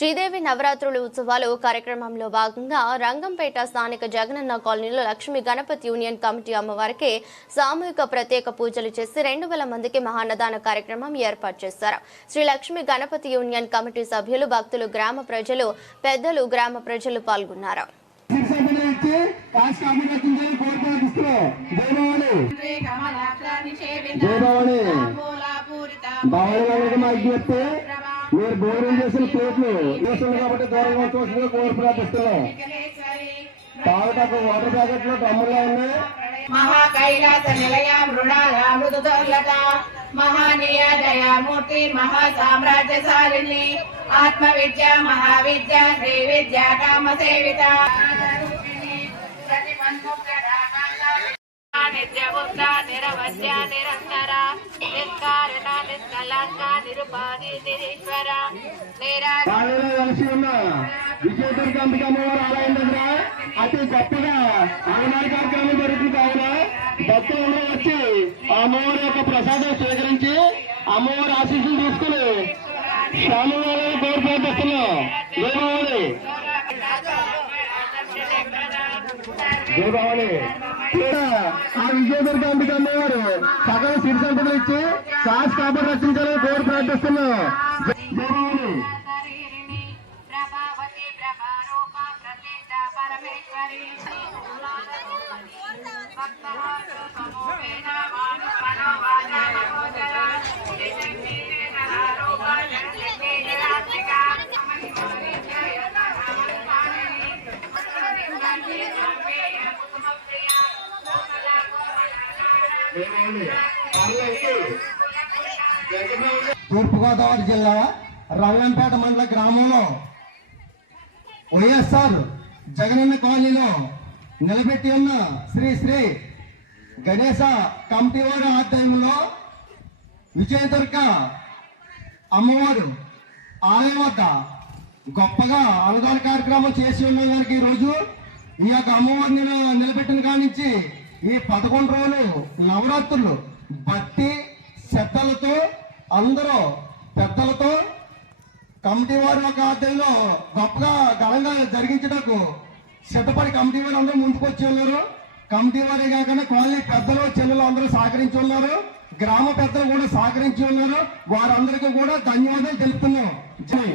శ్రీదేవి నవరాత్రుల ఉత్సవాలు కార్యక్రమంలో భాగంగా రంగంపేట స్థానిక జగనన్న కాలనీలో లక్ష్మీ గణపతి యూనియన్ కమిటీ అమ్మవారికి సామూహిక ప్రత్యేక పూజలు చేసి 200 మందికి మహాన్నదాన కార్యక్రమం ఏర్పాటు చేశారు. శ్రీ లక్ష్మీ గణపతి యూనియన్ కమిటీ సభ్యులు, భక్తులు, గ్రామ ప్రజలు, పెద్దలు, గ్రామ ప్రజలు పాల్గొన్నారు. మీరు భోజనం చేసిన ప్లేట్లు చేస్తుంది కాబట్టి దూరంగా చూస్తుంది కోరి ప్రార్థిస్తున్నాం. తాగటకు వాటర్ ప్యాకెట్లు డ్రమ్ముల్లో ఉన్నాయి. మహాకైలాస నిలయ మృణామృత మహానీయ దయామూర్తి మహాసామ్రాజ్యశాలిని ఆత్మ విద్య మహావిద్య శ్రీ విద్యా కామ సేవిత నిత్యబుద్ధ నిరవధ్య నిరంతర నిష్కారణ నిష్కలంక నిరుపాధి నిరీశ్వర విజయదుర్గ అంబిక అమ్మవారి ఆలయం దగ్గర అతి గొప్పగా అన్నదాన కార్యక్రమం జరుగుతుంది. కావున భక్తులందరూ వచ్చి ఆ అమ్మవారి యొక్క ప్రసాదం స్వీకరించి అమ్మవారి ఆశీస్సులు తీసుకుని స్వామివారిని కోరి ప్రార్థిస్తున్నాం. జయభవాని ఆ విజయదుర్గ అంబిక అమ్మవారు సకల సిరి సంపదలు ఇచ్చి కాసు కాపాడు రక్షించాలని కోరి ప్రార్థిస్తున్నాం. జయభవాని తూర్పుగోదావరి జిల్లా రంగంపేట మండల గ్రామంలో వైఎస్ఆర్ జగనన్న కాలనీలో నిలబెట్టి ఉన్న శ్రీ శ్రీ గణేశ కమిటీ వారి ఆధ్వర్యంలో విజయదుర్గ అమ్మవారు ఆలయం వద్ద గొప్పగా అన్నదాన కార్యక్రమం చేసి ఉన్న వారికి ఈరోజు ఈ యొక్క అమ్మవారిని నిలబెట్టిన కానించి ఈ 11 రోజులు నవరాత్రులు భక్తి శ్రద్ధలతో అందరూ పెద్దలతో కమిటీ వారి యొక్క ఆధ్వర్యంలో గొప్పగా ఘనంగా జరిగించడానికి సిద్ధపడి కమిటీ వారు అందరూ ముందుకొచ్చి ఉన్నారు. కమిటీ వారే కాకుండా కాలనీ పెద్దలు చిన్నలు అందరూ సహకరించి ఉన్నారు. గ్రామ పెద్దలు కూడా సహకరించి ఉన్నారు. వారందరికీ కూడా ధన్యవాదాలు తెలుపుతున్నాం. జై